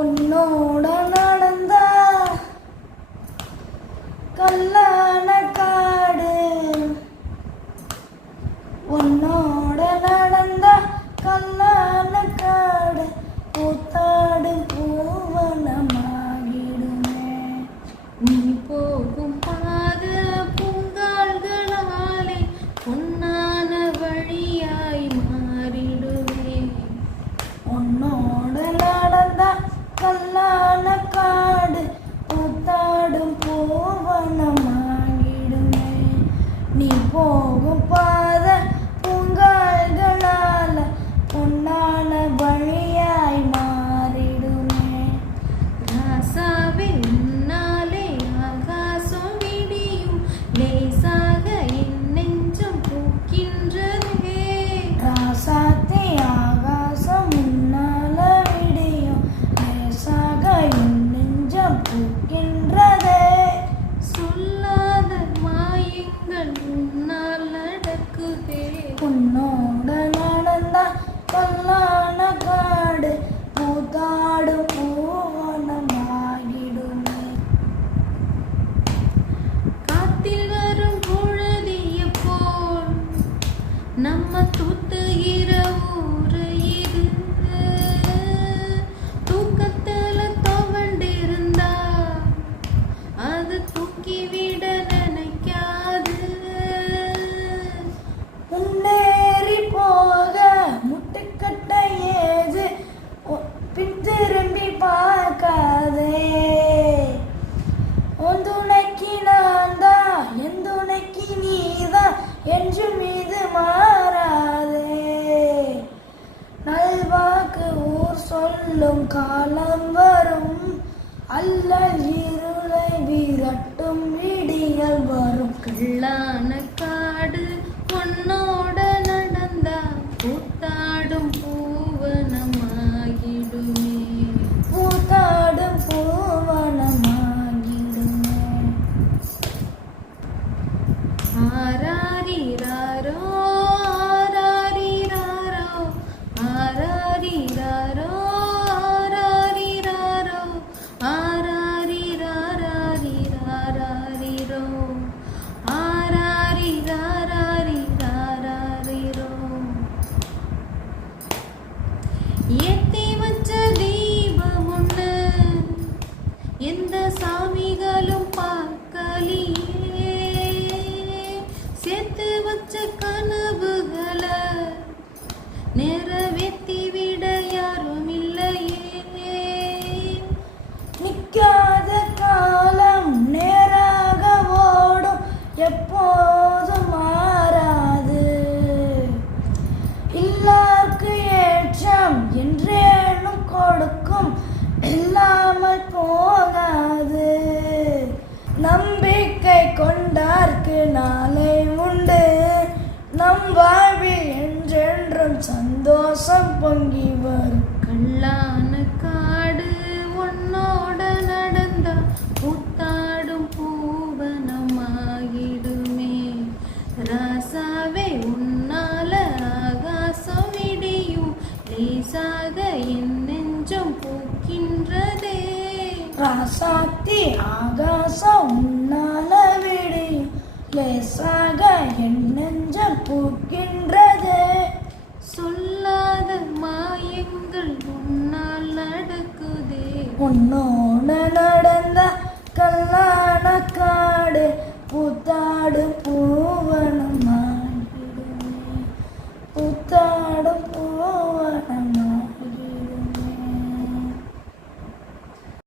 உன்னோட நடந்த கல்லான காடு, உன்னோட நடந்த கல்லான காடு பூத்தாடு பூவனமாகிடுமே. நீ போகும் பாத பூங்கால்களாலே பொன்னான வழியாய் மாறிடுவே. உன்னோட நடந்த கல்லான காடு பூத்தாடும் பூவனமாகிடுமே. நீ போகும் பாத பூங்கால்களால பொன்னான வழியாய் மாறிடுமே. ராசாவே உன்னாலே ஆகாசம் விடியும் லேசாக என் நெஞ்சம் பூக்கின்றதே. ராசாத்தி ஆகாசம் முன்னால விடியும் லேசாக என் நெஞ்சம் பூக்கின்றதே. சொல்லாத மாயங்கள் உன்னால் நடக்குதே. உன்னோட நடந்த கல்லான காடு பூத்தாடும் பூவனமாகிடுமே. காத்தில் வரும் பொழுதிய போல் நம்ம தூத்துகிற ஊரு இது. தூக்கத்துல துவண்டிருந்தா அது தூக்கிவிட நினைக்காது. முன்னேறி போக முட்டுக்கட்ட ஏது பின் திரும்பி பார்க்காதே. உன் துணைக்கு நான் தான் என் துணைக்கு நீதான் என்று மீது மாறாதே. நல்வாக்கு ஊர் சொல்லும் காலம் வரும், அல்லல் இருளை விரட்டும் விடியல் வரும். கல்லான காடு உன்னோட நடந்தா கூத்தாடும் பூவனமாகிடுமே. பூத்தாடும் பூவனமாகிடுமே. ஆராரிராரோ ஆராரிராரோ ஆராரிராரோ ஆராரிராரோ ஆராரிராரிராரிரோ ஆராரிராரிராரிரோ. ஏத்தி வச்ச தீபம் ஒண்ணு எந்த சாமிகளும் பார்க்கலியே. சேர்த்து வச்ச கனவுகளை நிறைவேற்றி விட யாரும் இல்லையே. நிக்காத காலம் நேராக ஓடும், எப்போதும் மாறாது. இல்லார்க்கு ஏற்றம் என்றேனும் கொடுக்கும், இல்லாமல் போகாது. நம்பிக்கை கொண்டார்க்கு நாளை உண்டு, நம் வாழ்வில் என்றென்றும் சந்தோஷம் பொங்கி வரும். கல்லான காடு உன்னோட நடந்தா பூத்தாடும் பூவனமாகிடுமே. ராசாவே உன்னால ஆகாசம் விடியும் லேசாக என் நெஞ்சம் பூக்கின்றதே. ராசாத்தி ஆகாசம் உன்னால விடியும் லேசாக என் நெஞ்சம் பூக்கின்றதே. சொல்லாத மாயங்கள் உன்னால் நடக்குதே. உன்னோட நட